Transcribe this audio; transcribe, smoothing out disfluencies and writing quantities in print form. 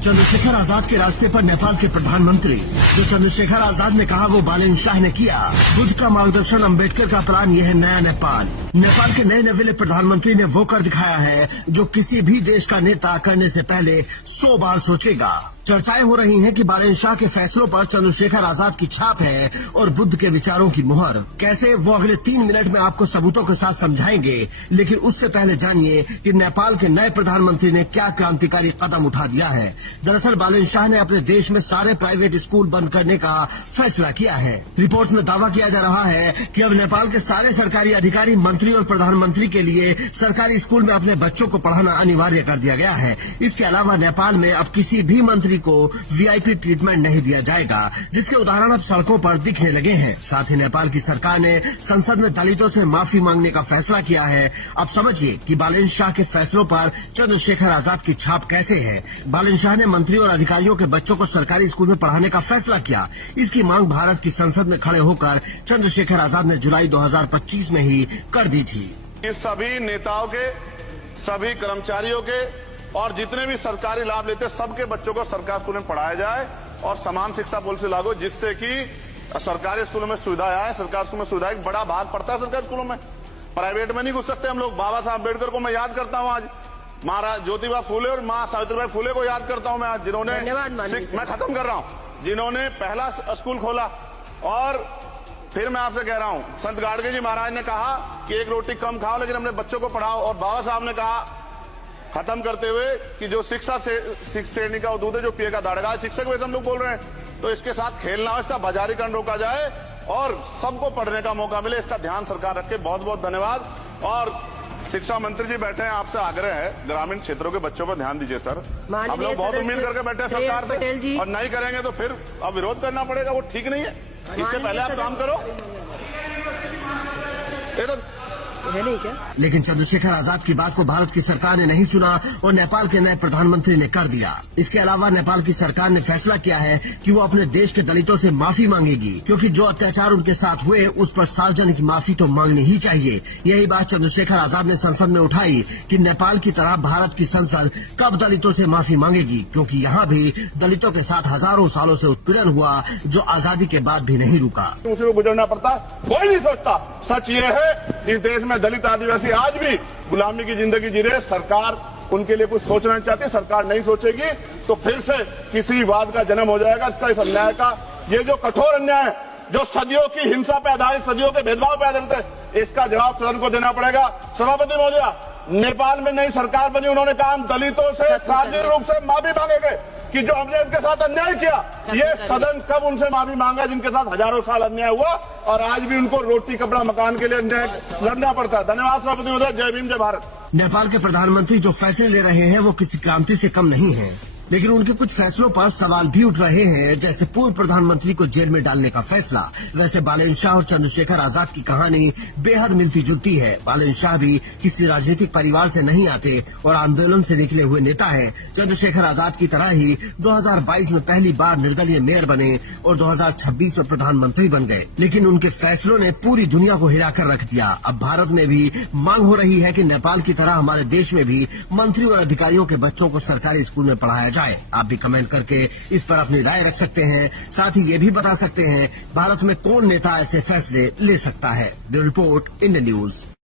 चंद्रशेखर आजाद के रास्ते पर नेपाल के प्रधानमंत्री। जो चंद्रशेखर आजाद ने कहा वो बालन शाह ने किया। बुद्ध का मार्गदर्शन, अम्बेडकर का प्लान, यह है नया नेपाल। नेपाल के नए नवेले प्रधानमंत्री ने वो कर दिखाया है जो किसी भी देश का नेता करने से पहले 100 बार सोचेगा। चर्चाएं हो रही हैं कि बालन शाह के फैसलों पर चंद्रशेखर आजाद की छाप है और बुद्ध के विचारों की मुहर। कैसे, वो अगले 3 मिनट में आपको सबूतों के साथ समझाएंगे। लेकिन उससे पहले जानिए कि नेपाल के नए प्रधानमंत्री ने क्या क्रांतिकारी कदम उठा दिया है। दरअसल बालन शाह ने अपने देश में सारे प्राइवेट स्कूल बंद करने का फैसला किया है। रिपोर्ट में दावा किया जा रहा है कि अब नेपाल के सारे सरकारी अधिकारी, मंत्री और प्रधानमंत्री के लिए सरकारी स्कूल में अपने बच्चों को पढ़ाना अनिवार्य कर दिया गया है। इसके अलावा नेपाल में अब किसी भी मंत्री को वीआईपी ट्रीटमेंट नहीं दिया जाएगा, जिसके उदाहरण अब सड़कों पर दिखने लगे हैं। साथ ही नेपाल की सरकार ने संसद में दलितों से माफी मांगने का फैसला किया है। अब समझिए कि बालन शाह के फैसलों पर चंद्रशेखर आजाद की छाप कैसे है। बालन शाह ने मंत्री और अधिकारियों के बच्चों को सरकारी स्कूल में पढ़ाने का फैसला किया। इसकी मांग भारत की संसद में खड़े होकर चंद्रशेखर आजाद ने जुलाई 2025 में ही कर दी थी। इस सभी नेताओं के, सभी कर्मचारियों के और जितने भी सरकारी लाभ लेते हैं सबके बच्चों को सरकारी स्कूल में पढ़ाया जाए और समान शिक्षा पॉलिसी लागू, जिससे कि सरकारी स्कूलों में सुविधा आए। सरकारी स्कूल में सुविधा एक बड़ा भाग पड़ता है सरकारी स्कूलों में, प्राइवेट में नहीं घुस सकते हम लोग। बाबा साहब अम्बेडकर को मैं याद करता हूँ आज, महाराज ज्योतिबा फूले और माँ सावित्रीबाई फूले को याद करता हूँ मैं आज, जिन्होंने, मैं खत्म कर रहा हूँ, जिन्होंने पहला स्कूल खोला। और फिर मैं आपसे कह रहा हूँ, संत गाडगे जी महाराज ने कहा कि एक रोटी कम खाओ लेकिन अपने बच्चों को पढ़ाओ। और बाबा साहब ने कहा खत्म करते हुए कि जो शिक्षा श्रेणी का दूध है, जो पिएगा दाड़ेगा। शिक्षक वैसे हम लोग बोल रहे हैं, तो इसके साथ खेलना, इसका बाजारीकरण रोका जाए और सबको पढ़ने का मौका मिले, इसका ध्यान सरकार रखे। बहुत बहुत धन्यवाद। और शिक्षा मंत्री जी बैठे हैं, आपसे आग्रह है ग्रामीण क्षेत्रों के बच्चों पर ध्यान दीजिए सर। हम लोग बहुत उम्मीद करके बैठे हैं सरकार से, और नहीं करेंगे तो फिर अब विरोध करना पड़ेगा, वो ठीक नहीं है। इससे पहले आप काम करो। ये तो है नहीं क्या? लेकिन चंद्रशेखर आजाद की बात को भारत की सरकार ने नहीं सुना और नेपाल के नए प्रधानमंत्री ने कर दिया। इसके अलावा नेपाल की सरकार ने फैसला किया है कि वो अपने देश के दलितों से माफी मांगेगी, क्योंकि जो अत्याचार उनके साथ हुए उस पर सार्वजनिक माफी तो मांगनी ही चाहिए। यही बात चंद्रशेखर आजाद ने संसद में उठाई कि नेपाल की तरह भारत की संसद कब दलितों से माफी मांगेगी, क्योंकि यहाँ भी दलितों के साथ हजारों सालों से उत्पीड़न हुआ जो आजादी के बाद भी नहीं रुका। उसे गुजरना पड़ता, कोई नहीं सोचता। सच ये है कि देश में दलित आदिवासी आज भी गुलामी की जिंदगी जी रहे। सरकार उनके लिए कुछ सोचना चाहती, सरकार नहीं सोचेगी तो फिर से किसी वाद का जन्म हो जाएगा। इसका इस अन्याय का, ये जो कठोर अन्याय है, जो सदियों की हिंसा पे आधारित, सदियों के भेदभाव पे आधारित है, इसका जवाब सदन को देना पड़ेगा। सभापति महोदया, नेपाल में नई सरकार बनी, उन्होंने कहा हम दलितों से सार्वजनिक रूप से माफी मांगेंगे कि जो हमने उनके साथ अन्याय किया। ये सदन कब उनसे माफी मांगा जिनके साथ हजारों साल अन्याय हुआ और आज भी उनको रोटी कपड़ा मकान के लिए अन्याय लड़ना पड़ता है। धन्यवाद सभापति महोदय। जय भीम, जय भारत। नेपाल के प्रधानमंत्री जो फैसले ले रहे हैं वो किसी क्रांति से कम नहीं है, लेकिन उनके कुछ फैसलों पर सवाल भी उठ रहे हैं, जैसे पूर्व प्रधानमंत्री को जेल में डालने का फैसला। वैसे बालन शाह और चंद्रशेखर आजाद की कहानी बेहद मिलती जुलती है। बालन शाह भी किसी राजनीतिक परिवार से नहीं आते और आंदोलन से निकले हुए नेता हैं। चंद्रशेखर आजाद की तरह ही 2022 में पहली बार निर्दलीय मेयर बने और 2026 में प्रधानमंत्री बन गए, लेकिन उनके फैसलों ने पूरी दुनिया को हिलाकर रख दिया। अब भारत में भी मांग हो रही है कि नेपाल की तरह हमारे देश में भी मंत्री और अधिकारियों के बच्चों को सरकारी स्कूल में पढ़ाया जाए। आप भी कमेंट करके इस पर अपनी राय रख सकते हैं। साथ ही ये भी बता सकते हैं भारत में कौन नेता ऐसे फैसले ले सकता है। Bureau report, India news.